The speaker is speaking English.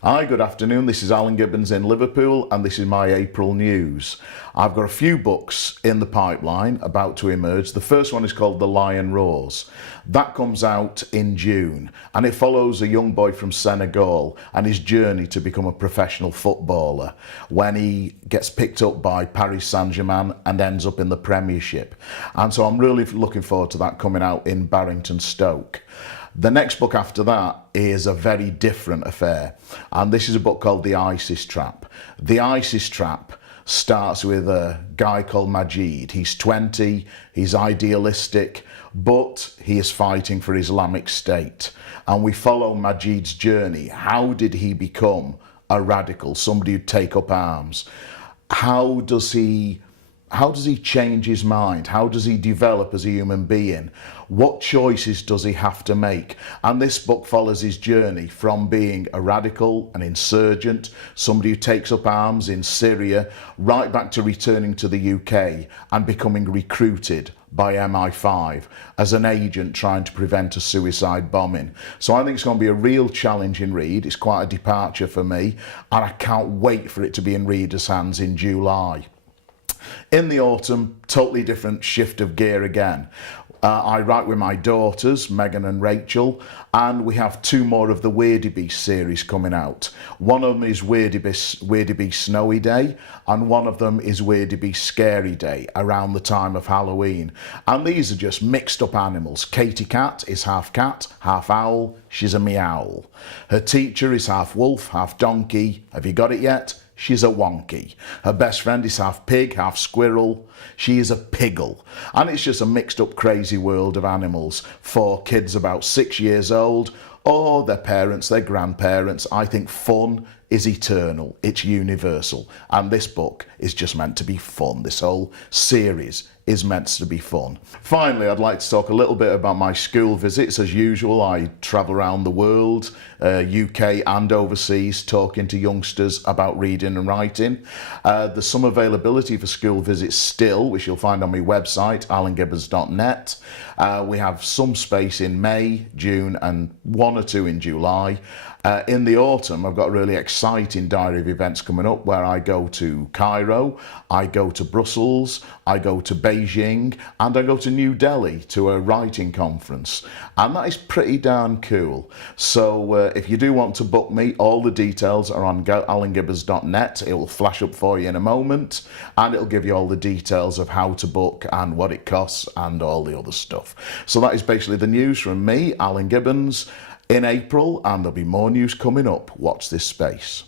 Hi, good afternoon. This is Alan Gibbons in Liverpool and this is my April news. I've got a few books in the pipeline about to emerge. The first one is called The Lion Roars. That comes out in June and it follows a young boy from Senegal and his journey to become a professional footballer when he gets picked up by Paris Saint-Germain and ends up in the Premiership. And so I'm really looking forward to that coming out in Barrington-Stoke. The next book after that is a very different affair, and this is a book called The ISIS Trap. The ISIS Trap starts with a guy called Majid. He's 20, he's idealistic, but he is fighting for Islamic State. And we follow Majid's journey. How did he become a radical, somebody who'd take up arms? How does he change his mind? How does he develop as a human being? What choices does he have to make? And this book follows his journey from being a radical, an insurgent, somebody who takes up arms in Syria, right back to returning to the UK and becoming recruited by MI5 as an agent trying to prevent a suicide bombing. So I think it's going to be a real challenging read. It's quite a departure for me, and I can't wait for it to be in readers' hands in July. In the autumn, totally different shift of gear again. I write with my daughters, Megan and Rachel, and we have two more of the Weirdy Beast series coming out. One of them is Weirdy Beast Snowy Day, and one of them is Weirdy Beast Scary Day, around the time of Halloween. And these are just mixed up animals. Katie Cat is half cat, half owl. She's a meowl. Her teacher is half wolf, half donkey. Have you got it yet? She's a wonky. Her best friend is half pig, half squirrel. She is a piggle. And it's just a mixed up crazy world of animals for kids about 6 years old or their parents, their grandparents. I think fun is eternal. It's universal. And this book is just meant to be fun. This whole series is meant to be fun. Finally, I'd like to talk a little bit about my school visits. As usual, I travel around the world, UK and overseas, talking to youngsters about reading and writing. There's some availability for school visits still, which you'll find on my website, alangibbons.net. We have some space in May, June, and one or two in July. In the autumn, I've got a really exciting diary of events coming up where I go to Cairo, I go to Brussels, I go to Beijing, and I go to New Delhi to a writing conference. And that is pretty darn cool. So if you do want to book me, all the details are on alangibbons.net. It will flash up for you in a moment, and it'll give you all the details of how to book and what it costs and all the other stuff. So that is basically the news from me, Alan Gibbons, in April, and there'll be more news coming up. Watch this space.